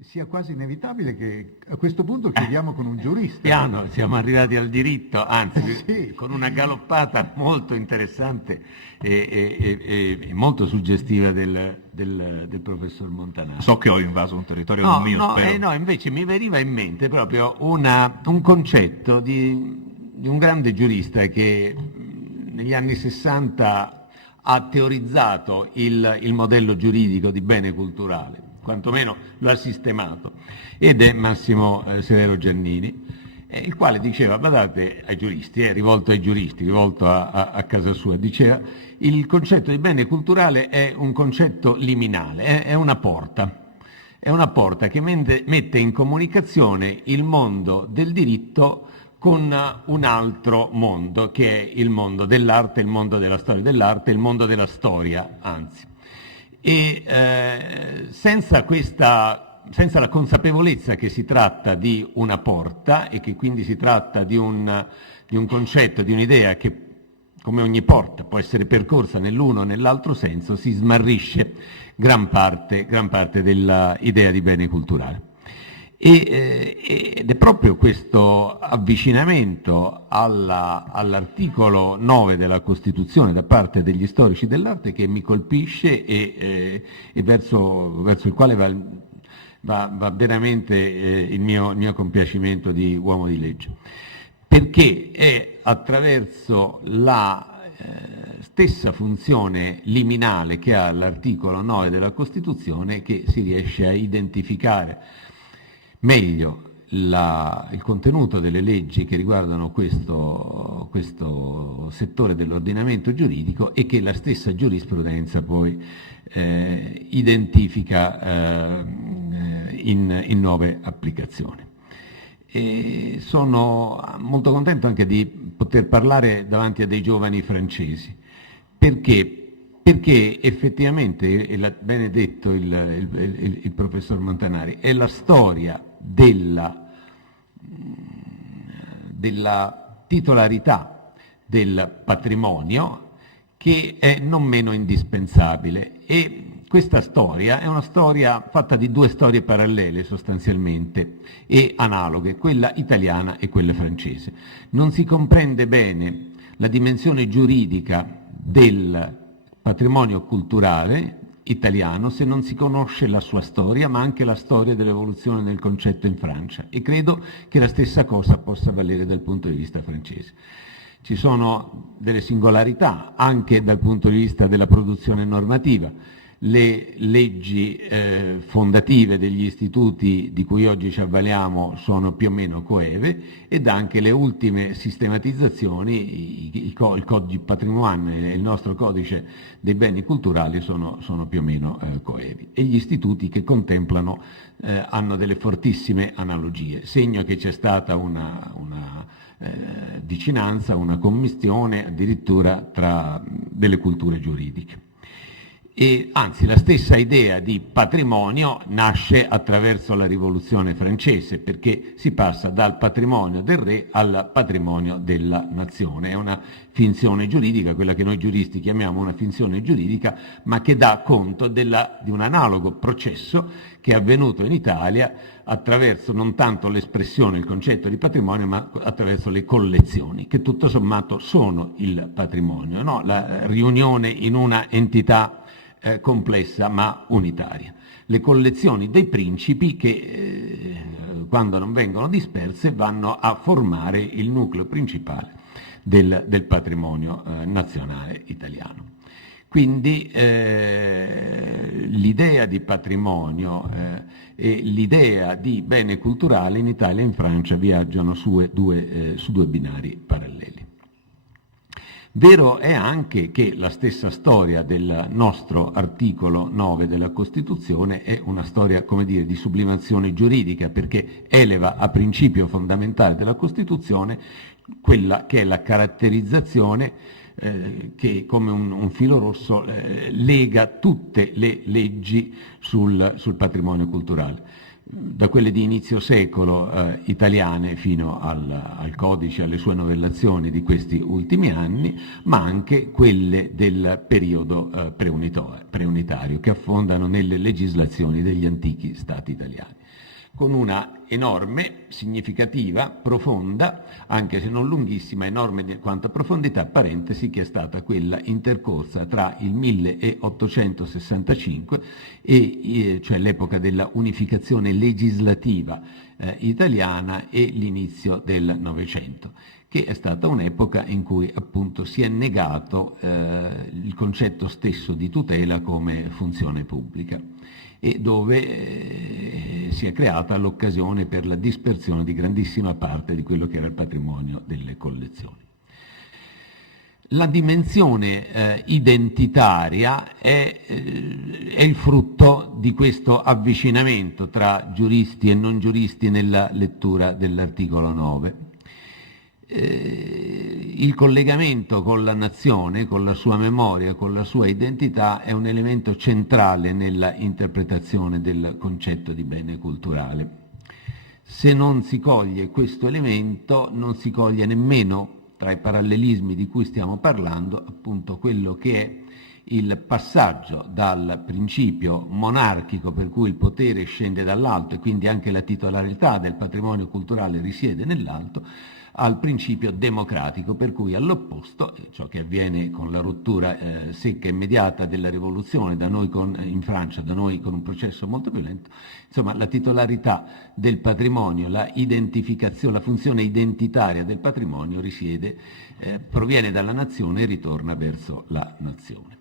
sia quasi inevitabile che a questo punto chiudiamo con un giurista. Piano, siamo arrivati al diritto, anzi, Sì. con una galoppata molto interessante e molto suggestiva del professor Montanaro. So che ho invaso un territorio non mio, spero. No, invece mi veniva in mente proprio un concetto di un grande giurista che negli anni 60 ha teorizzato il modello giuridico di bene culturale, quantomeno lo ha sistemato, ed è Massimo Severo Giannini, il quale diceva, badate ai giuristi, rivolto ai giuristi, rivolto a casa sua, diceva il concetto di bene culturale è un concetto liminale, è una porta. È una porta che mette in comunicazione il mondo del diritto con un altro mondo, che è il mondo dell'arte, il mondo della storia dell'arte, il mondo della storia, anzi. E senza la consapevolezza che si tratta di una porta e che quindi si tratta di un concetto, di un'idea che, come ogni porta, può essere percorsa nell'uno o nell'altro senso, si smarrisce gran parte dell'idea di bene culturale. Ed è proprio questo avvicinamento all'articolo 9 della Costituzione da parte degli storici dell'arte che mi colpisce e verso il quale va veramente il mio compiacimento di uomo di legge, perché è attraverso la stessa funzione liminale che ha l'articolo 9 della Costituzione che si riesce a identificare meglio il contenuto delle leggi che riguardano questo settore dell'ordinamento giuridico e che la stessa giurisprudenza poi identifica in nuove applicazioni. E sono molto contento anche di poter parlare davanti a dei giovani francesi, perché effettivamente, e l'ha bene detto il professor Montanari, è la storia della titolarità del patrimonio che è non meno indispensabile. E questa storia è una storia fatta di due storie parallele sostanzialmente e analoghe, quella italiana e quella francese. Non si comprende bene la dimensione giuridica del patrimonio culturale italiano se non si conosce la sua storia, ma anche la storia dell'evoluzione del concetto in Francia, e credo che la stessa cosa possa valere dal punto di vista francese. Ci sono delle singolarità anche dal punto di vista della produzione normativa. Le leggi fondative degli istituti di cui oggi ci avvaliamo sono più o meno coeve, ed anche le ultime sistematizzazioni, il codice patrimonio e il nostro codice dei beni culturali sono più o meno coevi, e gli istituti che contemplano hanno delle fortissime analogie, segno che c'è stata una vicinanza, una commistione addirittura tra delle culture giuridiche. E anzi, la stessa idea di patrimonio nasce attraverso la Rivoluzione francese, perché si passa dal patrimonio del re al patrimonio della nazione. È una finzione giuridica, quella che noi giuristi chiamiamo una finzione giuridica, ma che dà conto di un analogo processo che è avvenuto in Italia attraverso non tanto l'espressione, il concetto di patrimonio, ma attraverso le collezioni, che tutto sommato sono il patrimonio, no? La riunione in una entità complessa ma unitaria. Le collezioni dei principi che quando non vengono disperse vanno a formare il nucleo principale del patrimonio nazionale italiano. Quindi l'idea di patrimonio e l'idea di bene culturale in Italia e in Francia viaggiano su due binari paralleli. Vero è anche che la stessa storia del nostro articolo 9 della Costituzione è una storia, come dire, di sublimazione giuridica, perché eleva a principio fondamentale della Costituzione quella che è la caratterizzazione che come un filo rosso lega tutte le leggi sul patrimonio culturale, da quelle di inizio secolo italiane fino al codice, alle sue novellazioni di questi ultimi anni, ma anche quelle del periodo preunitario che affondano nelle legislazioni degli antichi stati italiani. con una enorme, significativa, profonda, anche se non lunghissima, enorme in quanto a profondità, parentesi, che è stata quella intercorsa tra il 1865, cioè l'epoca della unificazione legislativa italiana, e l'inizio del Novecento, che è stata un'epoca in cui appunto si è negato il concetto stesso di tutela come funzione pubblica, e dove si è creata l'occasione per la dispersione di grandissima parte di quello che era il patrimonio delle collezioni. La dimensione identitaria è il frutto di questo avvicinamento tra giuristi e non giuristi nella lettura dell'articolo 9. Il collegamento con la nazione, con la sua memoria, con la sua identità è un elemento centrale nella interpretazione del concetto di bene culturale. Se non si coglie questo elemento, non si coglie nemmeno, tra i parallelismi di cui stiamo parlando, appunto quello che è il passaggio dal principio monarchico, per cui il potere scende dall'alto e quindi anche la titolarità del patrimonio culturale risiede nell'alto, al principio democratico, per cui all'opposto, ciò che avviene con la rottura secca e immediata della rivoluzione, da noi in Francia, da noi con un processo molto più lento, insomma la titolarità del patrimonio, la identificazione, la funzione identitaria del patrimonio proviene dalla nazione e ritorna verso la nazione.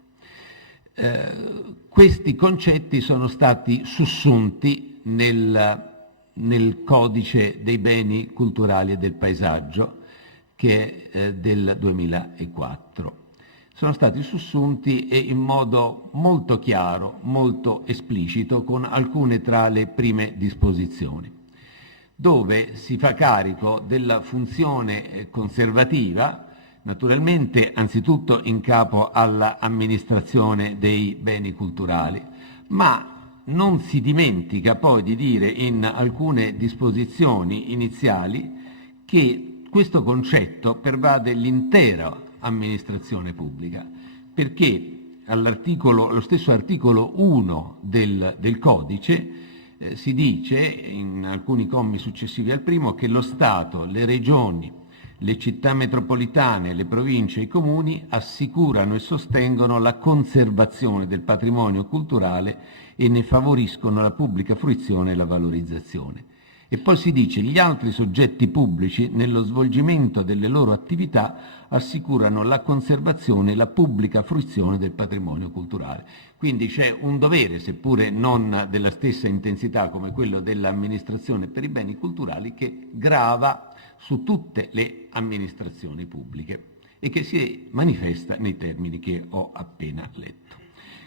Questi concetti sono stati sussunti nel Codice dei beni culturali e del paesaggio, che è del 2004. Sono stati sussunti e in modo molto chiaro, molto esplicito, con alcune tra le prime disposizioni, dove si fa carico della funzione conservativa, naturalmente anzitutto in capo all'amministrazione dei beni culturali, ma non si dimentica poi di dire in alcune disposizioni iniziali che questo concetto pervade l'intera amministrazione pubblica, perché lo stesso articolo 1 del codice si dice, in alcuni commi successivi al primo, che lo Stato, le regioni, le città metropolitane, le province e i comuni assicurano e sostengono la conservazione del patrimonio culturale e ne favoriscono la pubblica fruizione e la valorizzazione. E poi si dice: gli altri soggetti pubblici, nello svolgimento delle loro attività, assicurano la conservazione e la pubblica fruizione del patrimonio culturale. Quindi c'è un dovere, seppure non della stessa intensità come quello dell'amministrazione per i beni culturali, che grava su tutte le amministrazioni pubbliche e che si manifesta nei termini che ho appena letto.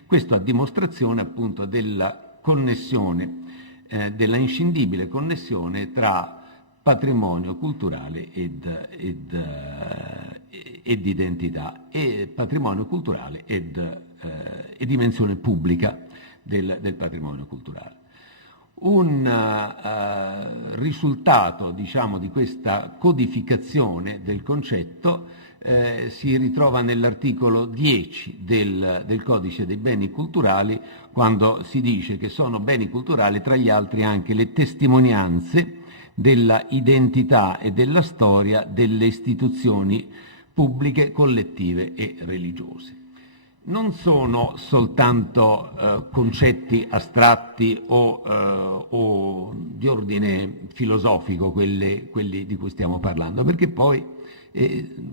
Questo a dimostrazione appunto della connessione, della inscindibile connessione tra patrimonio culturale ed identità, e patrimonio culturale e dimensione pubblica del patrimonio culturale. Un risultato, diciamo, di questa codificazione del concetto si ritrova nell'articolo 10 del Codice dei beni culturali, quando si dice che sono beni culturali, tra gli altri, anche le testimonianze della identità e della storia delle istituzioni pubbliche, collettive e religiose. Non sono soltanto concetti astratti o di ordine filosofico quelli di cui stiamo parlando, perché poi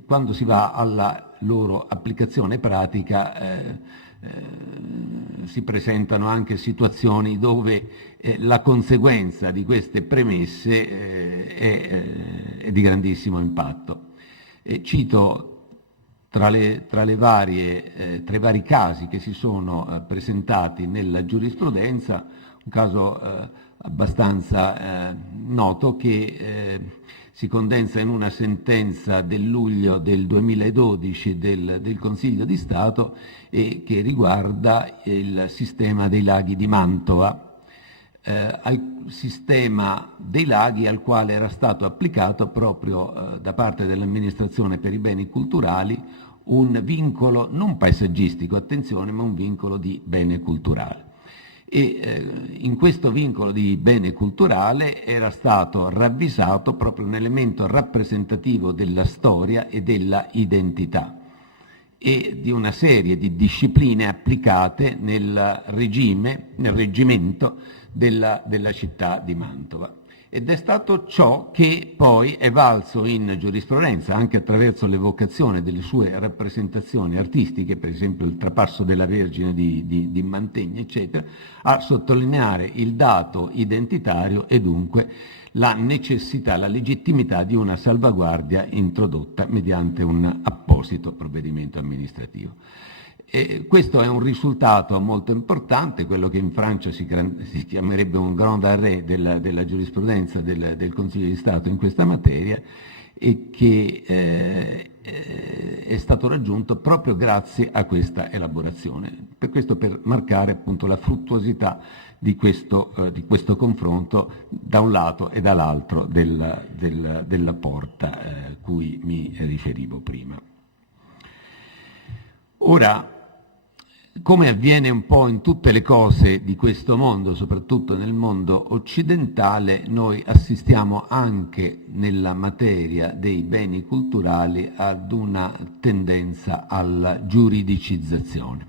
quando si va alla loro applicazione pratica si presentano anche situazioni dove la conseguenza di queste premesse è di grandissimo impatto. Cito tra i vari casi che si sono presentati nella giurisprudenza un caso abbastanza noto che si condensa in una sentenza del luglio del 2012 del Consiglio di Stato e che riguarda il sistema dei laghi di Mantova, al sistema dei laghi al quale era stato applicato proprio da parte dell'amministrazione per i beni culturali un vincolo non paesaggistico, attenzione, ma un vincolo di bene culturale. in questo vincolo di bene culturale era stato ravvisato proprio un elemento rappresentativo della storia e della identità e di una serie di discipline applicate nel reggimento della città di Mantova. Ed è stato ciò che poi è valso in giurisprudenza, anche attraverso l'evocazione delle sue rappresentazioni artistiche, per esempio il trapasso della Vergine di Mantegna, eccetera, a sottolineare il dato identitario e dunque la necessità, la legittimità di una salvaguardia introdotta mediante un apposito provvedimento amministrativo. Questo è un risultato molto importante, quello che in Francia si chiamerebbe un grand arrêt della giurisprudenza del Consiglio di Stato in questa materia e che è stato raggiunto proprio grazie a questa elaborazione. Per marcare appunto la fruttuosità di questo confronto da un lato e dall'altro della porta cui mi riferivo prima. Ora, come avviene un po' in tutte le cose di questo mondo, soprattutto nel mondo occidentale, noi assistiamo anche nella materia dei beni culturali ad una tendenza alla giuridicizzazione,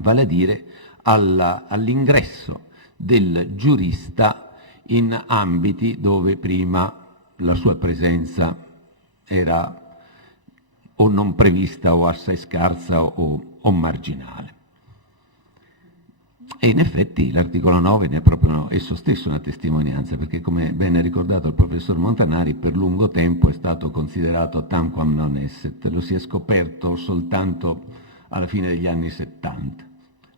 vale a dire all'ingresso del giurista in ambiti dove prima la sua presenza era o non prevista o assai scarsa o marginale. E in effetti l'articolo 9 ne è proprio esso stesso una testimonianza, perché come bene ricordato il professor Montanari, per lungo tempo è stato considerato tanquam non esset, lo si è scoperto soltanto alla fine degli anni 70.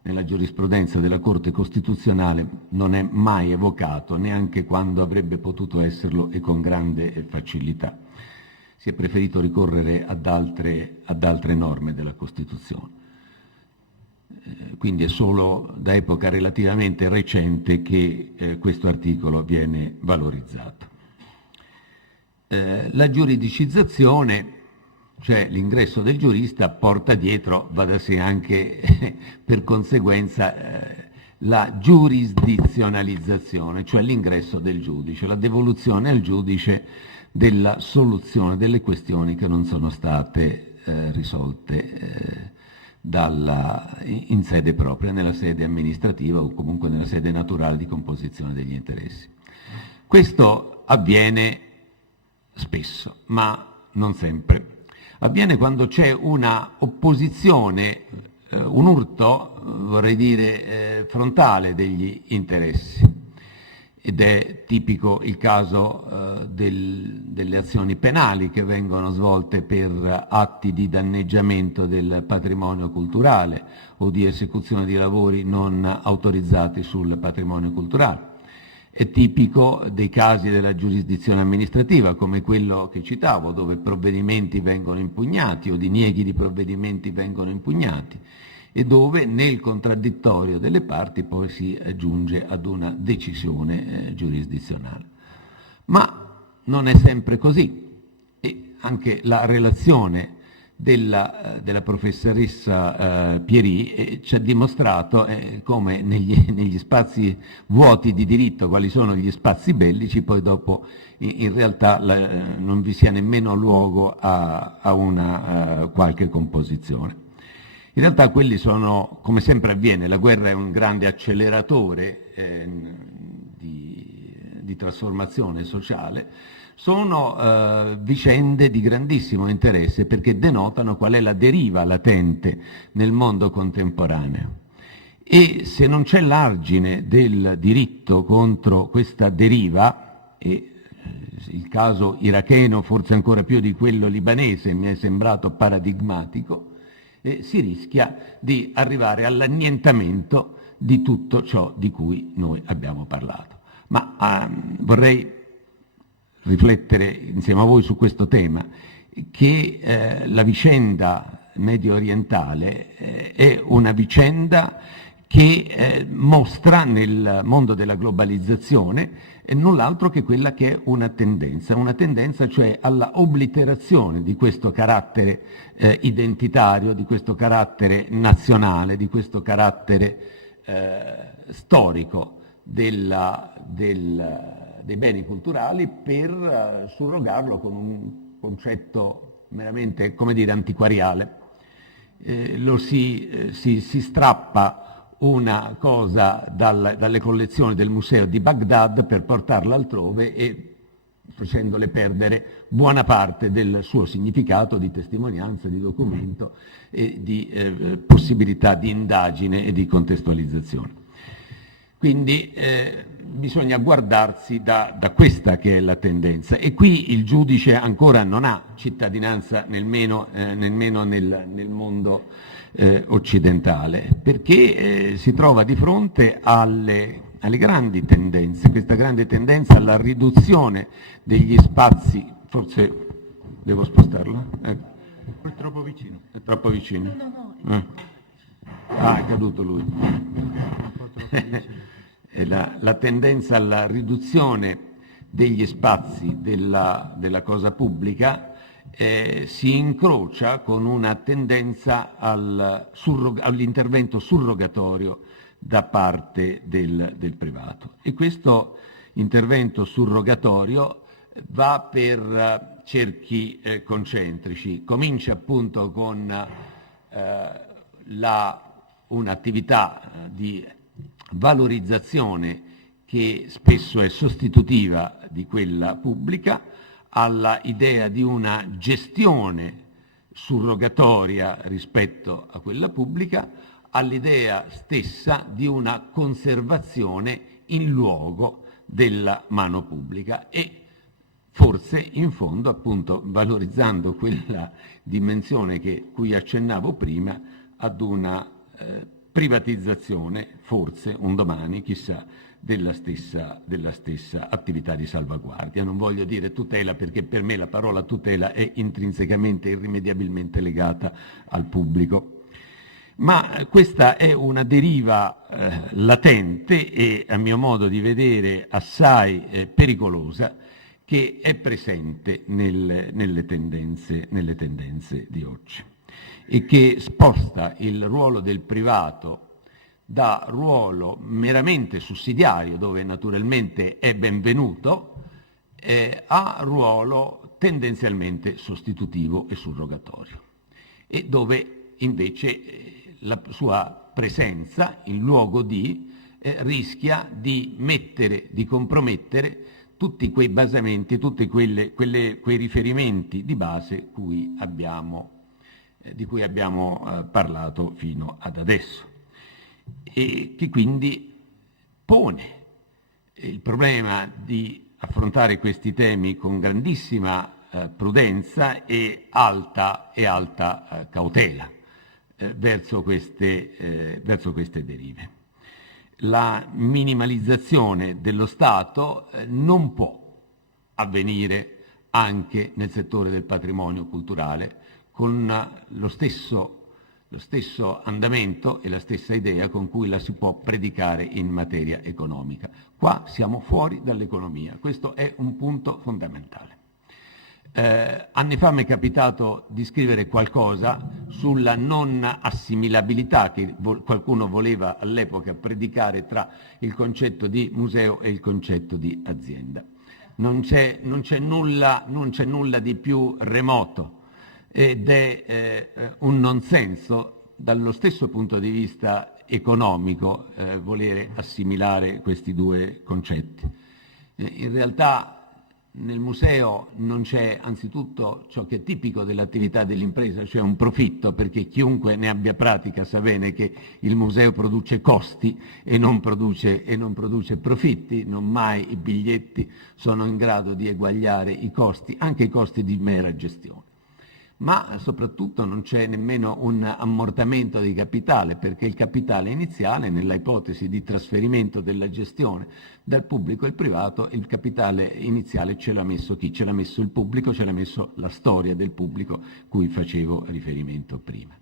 Nella giurisprudenza della Corte Costituzionale non è mai evocato, neanche quando avrebbe potuto esserlo e con grande facilità. Si è preferito ricorrere ad altre norme della Costituzione. Quindi è solo da epoca relativamente recente che questo articolo viene valorizzato. La giuridicizzazione, cioè l'ingresso del giurista, porta dietro, va da sé anche per conseguenza, la giurisdizionalizzazione, cioè l'ingresso del giudice, la devoluzione al giudice della soluzione delle questioni che non sono state risolte in sede propria, nella sede amministrativa o comunque nella sede naturale di composizione degli interessi. Questo avviene spesso, ma non sempre. Avviene quando c'è una opposizione, un urto, vorrei dire, frontale degli interessi. Ed è tipico il caso delle azioni penali che vengono svolte per atti di danneggiamento del patrimonio culturale o di esecuzione di lavori non autorizzati sul patrimonio culturale. È tipico dei casi della giurisdizione amministrativa, come quello che citavo, dove provvedimenti vengono impugnati o dinieghi di provvedimenti vengono impugnati, e dove nel contraddittorio delle parti poi si giunge ad una decisione giurisdizionale. Ma non è sempre così, e anche la relazione della professoressa Pieri ci ha dimostrato come negli spazi vuoti di diritto, quali sono gli spazi bellici, poi dopo in realtà non vi sia nemmeno luogo a una qualche composizione. In realtà quelli sono, come sempre avviene, la guerra è un grande acceleratore di trasformazione sociale, sono vicende di grandissimo interesse perché denotano qual è la deriva latente nel mondo contemporaneo. E se non c'è l'argine del diritto contro questa deriva, e il caso iracheno forse ancora più di quello libanese mi è sembrato paradigmatico, si rischia di arrivare all'annientamento di tutto ciò di cui noi abbiamo parlato. Ma vorrei riflettere insieme a voi su questo tema, che la vicenda medio orientale è una vicenda che mostra nel mondo della globalizzazione null'altro che quella che è una tendenza cioè alla obliterazione di questo carattere identitario, di questo carattere nazionale, di questo carattere storico dei beni culturali per surrogarlo con un concetto meramente, come dire, antiquariale. Si strappa una cosa dalle collezioni del museo di Baghdad per portarla altrove e facendole perdere buona parte del suo significato di testimonianza, di documento e di possibilità di indagine e di contestualizzazione. Quindi bisogna guardarsi da questa che è la tendenza, e qui il giudice ancora non ha cittadinanza nemmeno nel mondo occidentale, perché si trova di fronte alle grandi tendenze, questa grande tendenza alla riduzione degli spazi. Forse devo spostarla? È troppo vicino. È troppo vicino? No. È caduto lui. È la tendenza alla riduzione degli spazi della cosa pubblica si incrocia con una tendenza all'intervento surrogatorio da parte del privato. E questo intervento surrogatorio va per cerchi concentrici. Comincia appunto con un'attività di valorizzazione che spesso è sostitutiva di quella pubblica, alla idea di una gestione surrogatoria rispetto a quella pubblica, all'idea stessa di una conservazione in luogo della mano pubblica e forse in fondo appunto valorizzando quella dimensione cui accennavo prima ad una privatizzazione, forse un domani, chissà, della stessa attività di salvaguardia. Non voglio dire tutela, perché per me la parola tutela è intrinsecamente, irrimediabilmente legata al pubblico. Ma questa è una deriva latente e, a mio modo di vedere, assai pericolosa, che è presente nelle tendenze di oggi e che sposta il ruolo del privato da ruolo meramente sussidiario, dove naturalmente è benvenuto, a ruolo tendenzialmente sostitutivo e surrogatorio, e dove invece la sua presenza in luogo rischia di compromettere tutti quei basamenti, tutti quei riferimenti di base di cui abbiamo parlato fino ad adesso, e che quindi pone il problema di affrontare questi temi con grandissima prudenza e alta cautela verso queste derive. La minimalizzazione dello Stato non può avvenire anche nel settore del patrimonio culturale con lo stesso andamento e la stessa idea con cui la si può predicare in materia economica. Qua siamo fuori dall'economia, questo è un punto fondamentale. Anni fa mi è capitato di scrivere qualcosa sulla non assimilabilità che qualcuno voleva all'epoca predicare tra il concetto di museo e il concetto di azienda. Non c'è nulla di più remoto ed è un non senso dallo stesso punto di vista economico volere assimilare questi due concetti. In realtà nel museo non c'è anzitutto ciò che è tipico dell'attività dell'impresa, cioè un profitto, perché chiunque ne abbia pratica sa bene che il museo produce costi e non produce profitti, non mai i biglietti sono in grado di eguagliare i costi, anche i costi di mera gestione. Ma soprattutto non c'è nemmeno un ammortamento di capitale, perché il capitale iniziale, nella ipotesi di trasferimento della gestione dal pubblico al privato, il capitale iniziale ce l'ha messo chi? Ce l'ha messo il pubblico, ce l'ha messo la storia del pubblico cui facevo riferimento prima.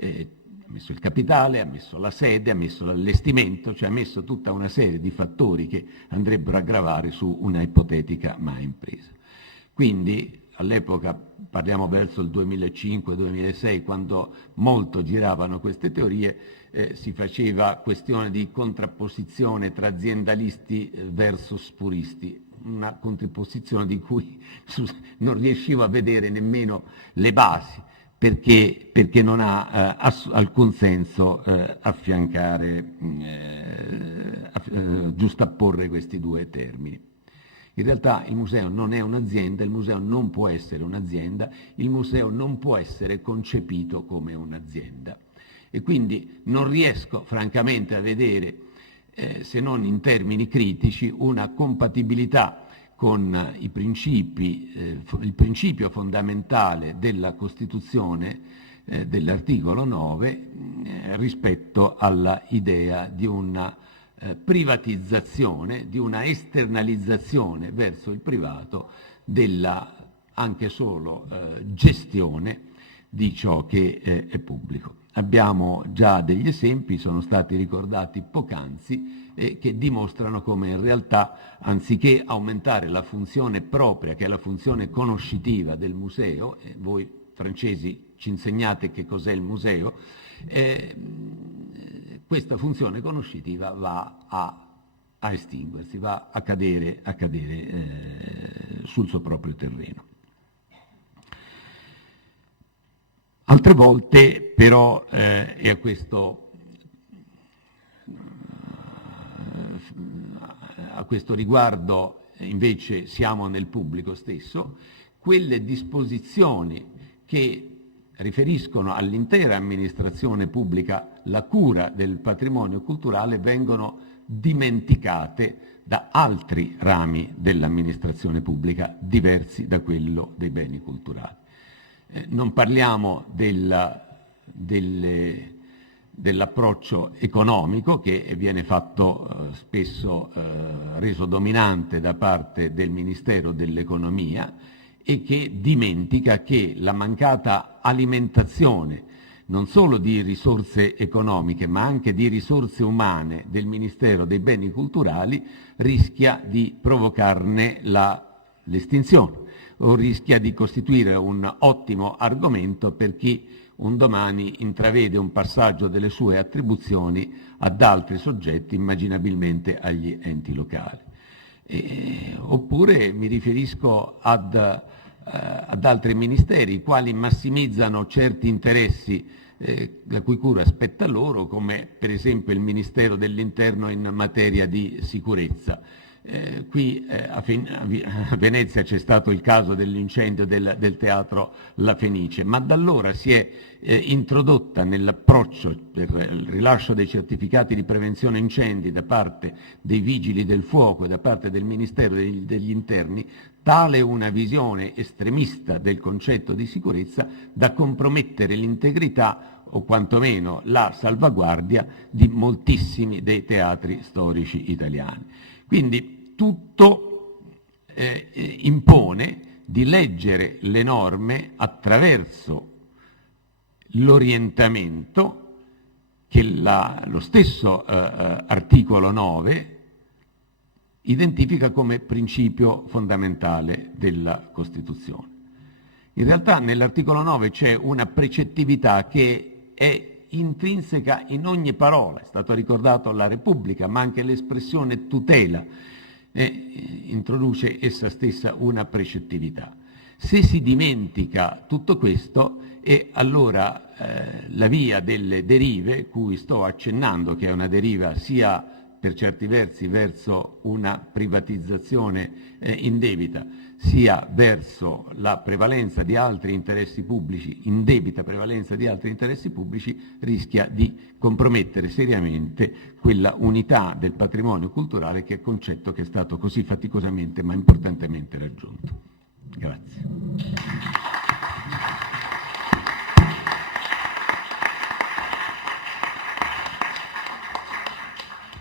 Ha messo il capitale, ha messo la sede, ha messo l'allestimento, cioè ha messo tutta una serie di fattori che andrebbero a gravare su una ipotetica mai impresa. Quindi all'epoca, parliamo verso il 2005-2006, quando molto giravano queste teorie, si faceva questione di contrapposizione tra aziendalisti versus puristi, una contrapposizione di cui non riuscivo a vedere nemmeno le basi, perché non ha alcun senso giustapporre questi due termini. In realtà il museo non è un'azienda, il museo non può essere un'azienda, il museo non può essere concepito come un'azienda. E quindi non riesco francamente a vedere, se non in termini critici, una compatibilità con il principio fondamentale della Costituzione, dell'articolo 9, rispetto alla idea di una privatizzazione, di una esternalizzazione verso il privato della anche solo gestione di ciò che è pubblico. Abbiamo già degli esempi, sono stati ricordati poc'anzi, che dimostrano come in realtà, anziché aumentare la funzione propria, che è la funzione conoscitiva del museo, voi francesi ci insegnate che cos'è il museo, questa funzione conoscitiva va a estinguersi, va a cadere sul suo proprio terreno. Altre volte però, e a questo riguardo invece siamo nel pubblico stesso, quelle disposizioni che riferiscono all'intera amministrazione pubblica la cura del patrimonio culturale vengono dimenticate da altri rami dell'amministrazione pubblica diversi da quello dei beni culturali. Non parliamo dell'approccio economico che viene fatto spesso reso dominante da parte del Ministero dell'Economia e che dimentica che la mancata alimentazione non solo di risorse economiche ma anche di risorse umane del Ministero dei Beni Culturali rischia di provocarne l'estinzione o rischia di costituire un ottimo argomento per chi un domani intravede un passaggio delle sue attribuzioni ad altri soggetti, immaginabilmente agli enti locali. Oppure mi riferisco ad altri ministeri, i quali massimizzano certi interessi la cui cura spetta loro, come per esempio il Ministero dell'Interno in materia di sicurezza. Qui a Venezia c'è stato il caso dell'incendio del teatro La Fenice, ma da allora si è introdotta nell'approccio per il rilascio dei certificati di prevenzione incendi da parte dei vigili del fuoco e da parte del Ministero degli Interni tale una visione estremista del concetto di sicurezza da compromettere l'integrità o quantomeno la salvaguardia di moltissimi dei teatri storici italiani. Quindi tutto impone di leggere le norme attraverso l'orientamento che lo stesso articolo 9 identifica come principio fondamentale della Costituzione. In realtà nell'articolo 9 c'è una precettività che è intrinseca in ogni parola, è stato ricordato la Repubblica, ma anche l'espressione tutela introduce essa stessa una precettività. Se si dimentica tutto questo, e allora la via delle derive, cui sto accennando, che è una deriva sia per certi versi verso una privatizzazione indebita, sia verso la prevalenza di altri interessi pubblici, indebita prevalenza di altri interessi pubblici, rischia di compromettere seriamente quella unità del patrimonio culturale che è concetto che è stato così faticosamente ma importantemente raggiunto. Grazie.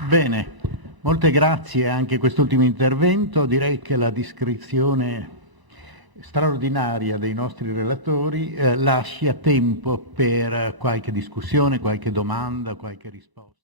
Bene. Molte grazie anche a quest'ultimo intervento. Direi che la descrizione straordinaria dei nostri relatori lascia tempo per qualche discussione, qualche domanda, qualche risposta.